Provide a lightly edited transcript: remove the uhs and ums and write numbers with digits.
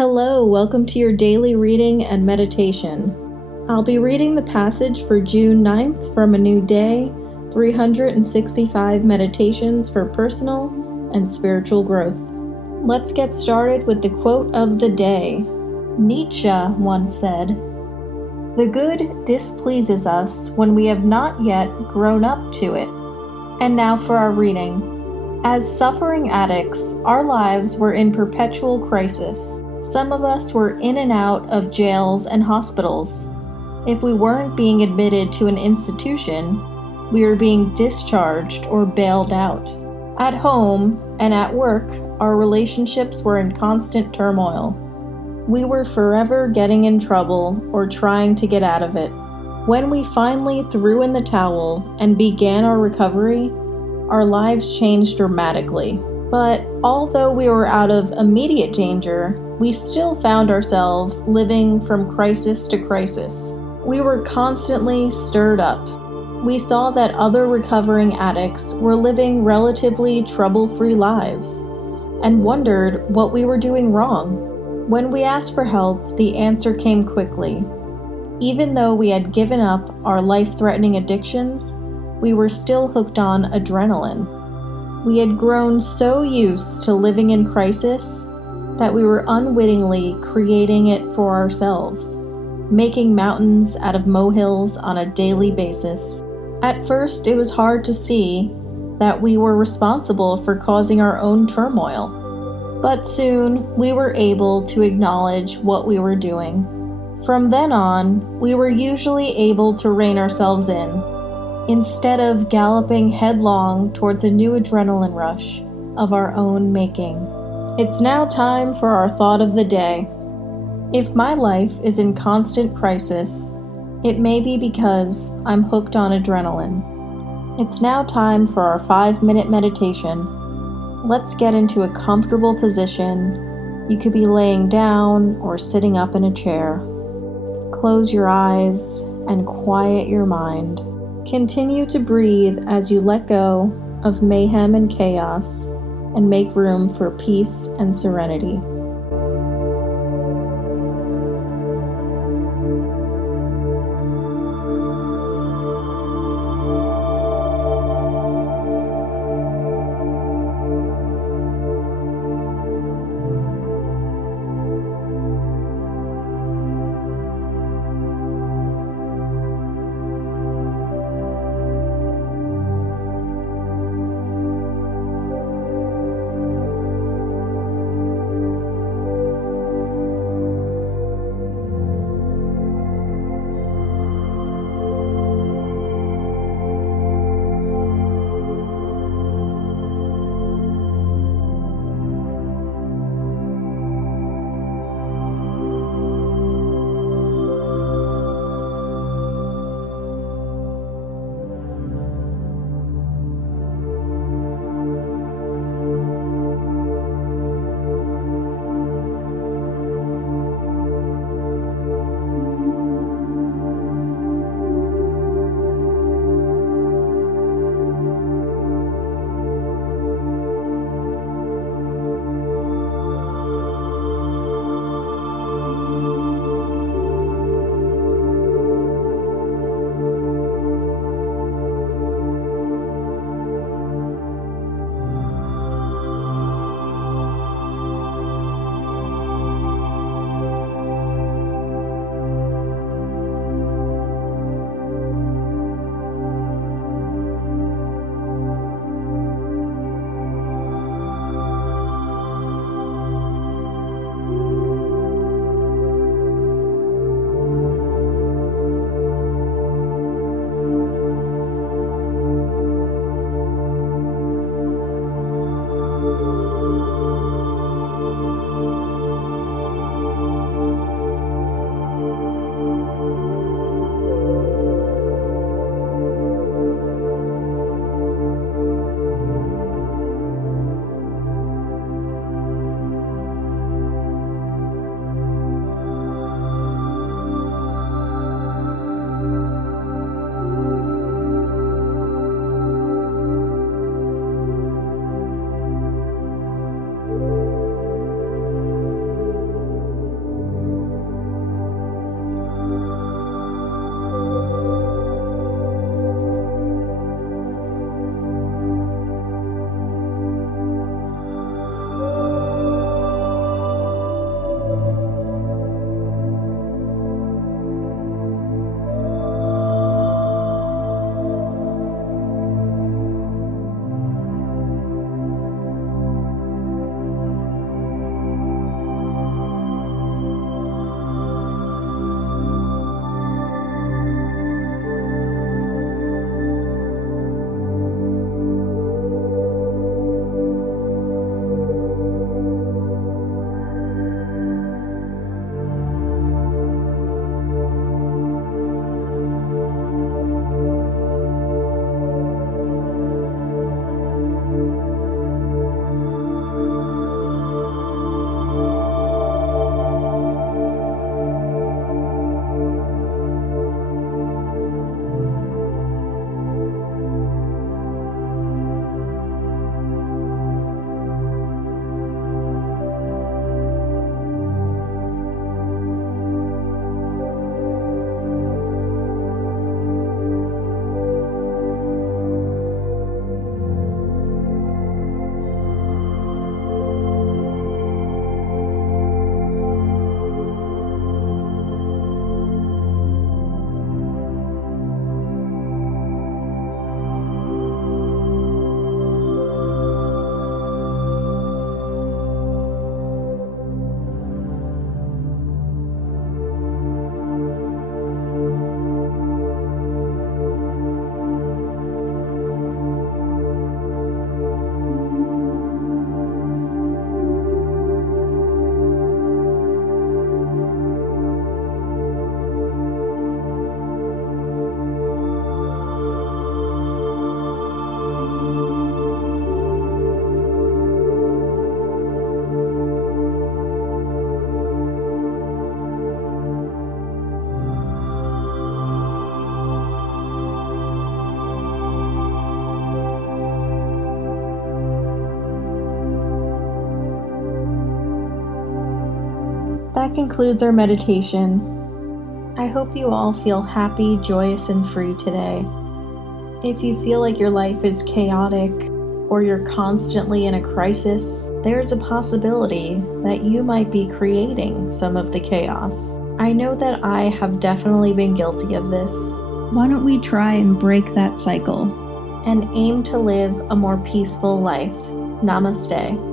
Hello, welcome to your daily reading and meditation. I'll be reading the passage for June 9th from A New Day, 365 Meditations for Personal and Spiritual Growth. Let's get started with the quote of the day. Nietzsche once said, "The good displeases us when we have not yet grown up to it." And now for our reading. As suffering addicts, our lives were in perpetual crisis. Some of us were in and out of jails and hospitals. If we weren't being admitted to an institution, we were being discharged or bailed out. At home and at work, our relationships were in constant turmoil. We were forever getting in trouble or trying to get out of it. When we finally threw in the towel and began our recovery, our lives changed dramatically. But although we were out of immediate danger, we still found ourselves living from crisis to crisis. We were constantly stirred up. We saw that other recovering addicts were living relatively trouble-free lives and wondered what we were doing wrong. When we asked for help, the answer came quickly. Even though we had given up our life-threatening addictions, we were still hooked on adrenaline. We had grown so used to living in crisis that we were unwittingly creating it for ourselves, making mountains out of molehills on a daily basis. At first, it was hard to see that we were responsible for causing our own turmoil. But soon, we were able to acknowledge what we were doing. From then on, we were usually able to rein ourselves in, instead of galloping headlong towards a new adrenaline rush of our own making. It's now time for our thought of the day. If my life is in constant crisis, it may be because I'm hooked on adrenaline. It's now time for our 5-minute meditation. Let's get into a comfortable position. You could be laying down or sitting up in a chair. Close your eyes and quiet your mind. Continue to breathe as you let go of mayhem and chaos and make room for peace and serenity. That concludes our meditation. I hope you all feel happy, joyous, and free today. If you feel like your life is chaotic or you're constantly in a crisis, there's a possibility that you might be creating some of the chaos. I know that I have definitely been guilty of this. Why don't we try and break that cycle and aim to live a more peaceful life? Namaste.